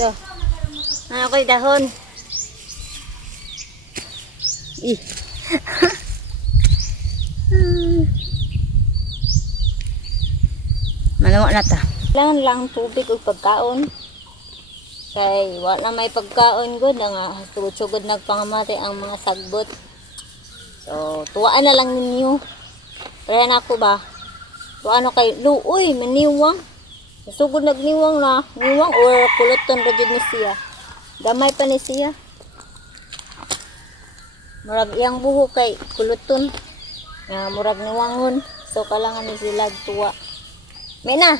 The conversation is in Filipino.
So, ano ko'y dahon? Ih. Manuwa na ta. Kailangan lang tubig o pagkaon. Kay wala may pagkaon gud nga sugod-sugod nagpangamatay ang mga sagbot. So, tuwaan na lang ninyo. Kaya na ako ba? Tuwaan na kay luoy, maniwang. Sugod nagniwang na, niwang or kuluton ra jud ni siya. Gamay pa ni siya. Murag iyang buhok kay kuluton. Nga murag niwangon. So kailangan ni sila tuwa. May na.